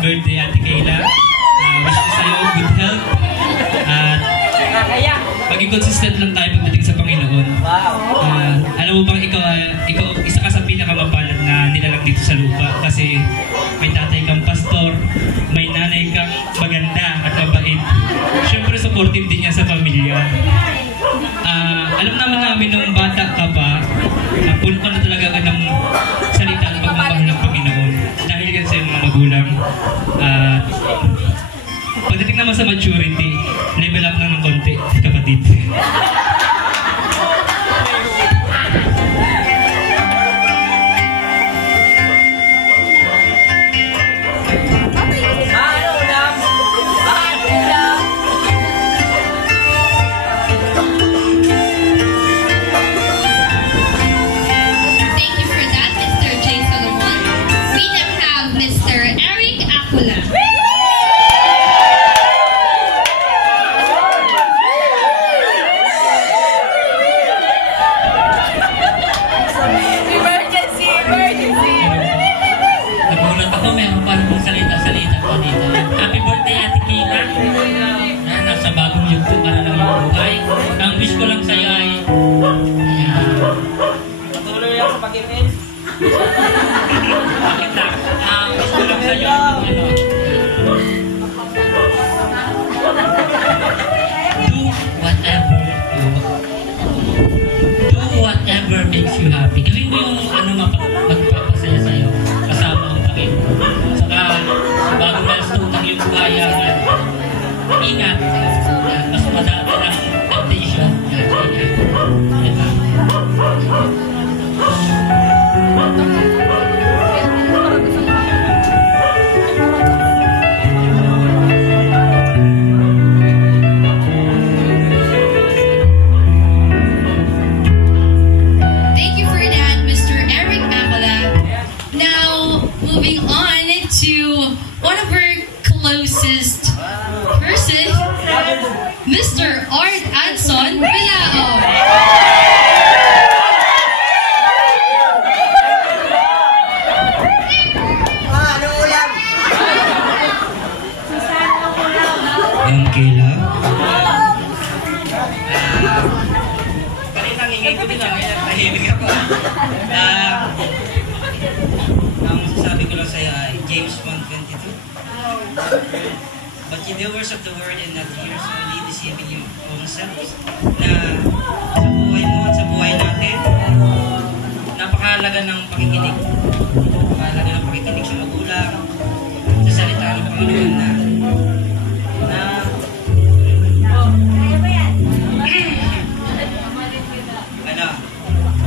birthday, Ate Kayla. Wish ko sa'yo good health. At maging consistent lang tayo pagdating sa Panginoon. Alam mo bang ikaw isa ka sa pinakamapalad na nilalang dito sa lupa kasi may tatay kang pastor, may nanay kang maganda at mabait. Siyempre supportive din niya sa pamilya. Alam naman namin nung bata ka pa, puno ka na talaga ka ng salita at pagmamahal ng Panginoon dahil yan sa iyong mga magulang. Pagdating naman sa maturity, level up lang ng konti, kapatid. Ang wish ko lang sa'yo ay patuloy lang sa pag-ibig. Bakit lang? Ang wish ko lang sa'yo do whatever makes you happy. Gawin mo yung magpapasaya sa'yo kasama ang Panginoon. Saka sa bagong milestone ng iyong buhay ingat. Mas madami ng temptation. Thank you for that, Mr. Eric Acola. Now, moving on to one of our closest person, Mr. Art Anson Vilao. Kayla. Kanina ngingay ko din lang, nahimig ako. Ang sasabi ko lang sa'yo ay James 1:22. But ye doers of the word and not hearers only, deceiving your own selves. Na sa buhay mo at sa buhay natin, napakahalaga ng pakikinig. Napakahalaga ng pakikinig sa magulang, sa salita ng Panginoon na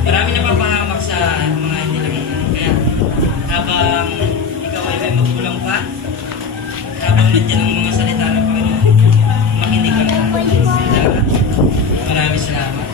marami na papahamak sa mga hindi nakikinig. Kaya habang ikaw ay may magulang pa, habang nandiyan ang mga salita ng Panginoon, makinig ka na. Maraming salamat.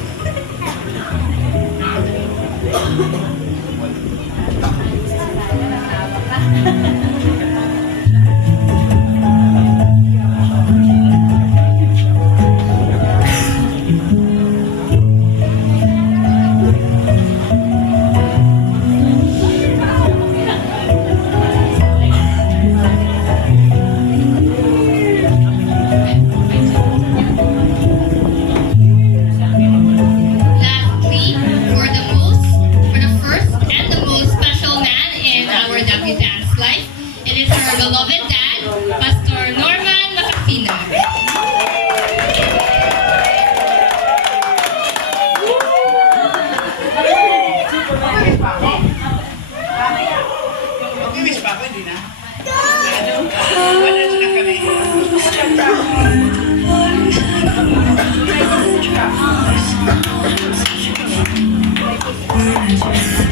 Thank you.